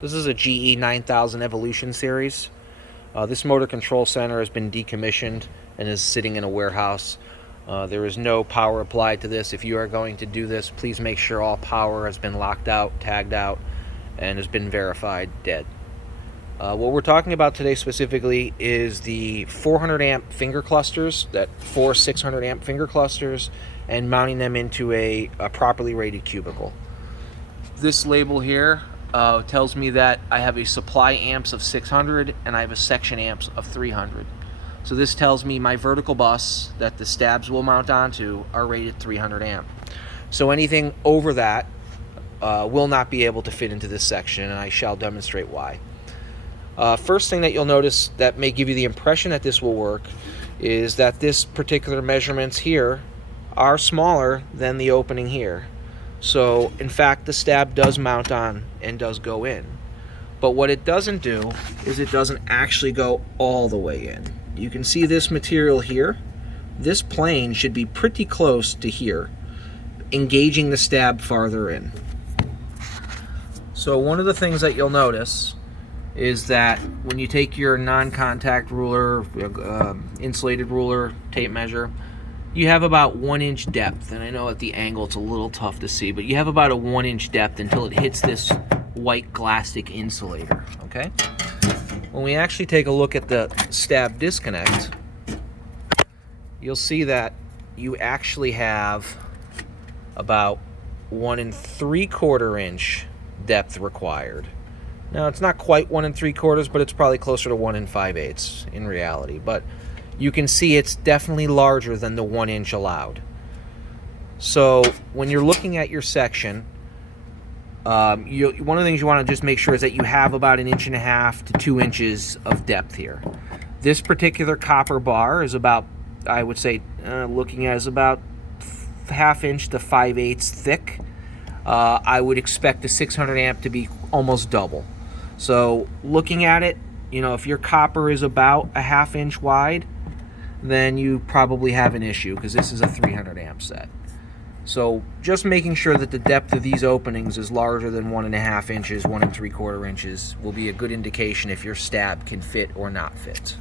This is a GE9000 Evolution series. This motor control center has been decommissioned and is sitting in a warehouse. There is no power applied to this. If you are going to do this, please make sure all power has been locked out, tagged out, and has been verified dead. What we're talking about today specifically is the 400 amp finger clusters, that 600 amp finger clusters, and mounting them into a properly rated cubicle. This label here tells me that I have a supply amps of 600 and I have a section amps of 300. So this tells me my vertical bus that the stabs will mount onto are rated 300 amp. So anything over that will not be able to fit into this section, and I shall demonstrate why. First thing that you'll notice that may give you the impression that this will work is that this particular measurements here are smaller than the opening here. So in fact the stab does mount on and does go in, but what it doesn't do is it doesn't actually go all the way in. You can see this material here. This plane should be pretty close to here, engaging the stab farther in. So one of the things that you'll notice is that when you take your non-contact ruler, insulated ruler, tape measure, you have about 1 inch depth, and I know at the angle it's a little tough to see, but you have about a 1 inch depth until it hits this white glassic insulator, okay? When we actually take a look at the stab disconnect, you'll see that you actually have about 1 3/4 inch depth required. Now it's not quite 1 3/4, but it's probably closer to 1 5/8 in reality, but you can see it's definitely larger than the 1 inch allowed. So when you're looking at your section, one of the things you want to just make sure is that you have about 1.5 to 2 inches of depth here. This particular copper bar is about, I would say, looking at is about 1/2 inch to 5/8 thick. I would expect the 600 amp to be almost double. So looking at it, you know, if your copper is about 1/2 inch wide, then you probably have an issue, because this is a 300 amp set. So just making sure that the depth of these openings is larger than 1.5 inches, 1 3/4 inches will be a good indication if your stab can fit or not fit.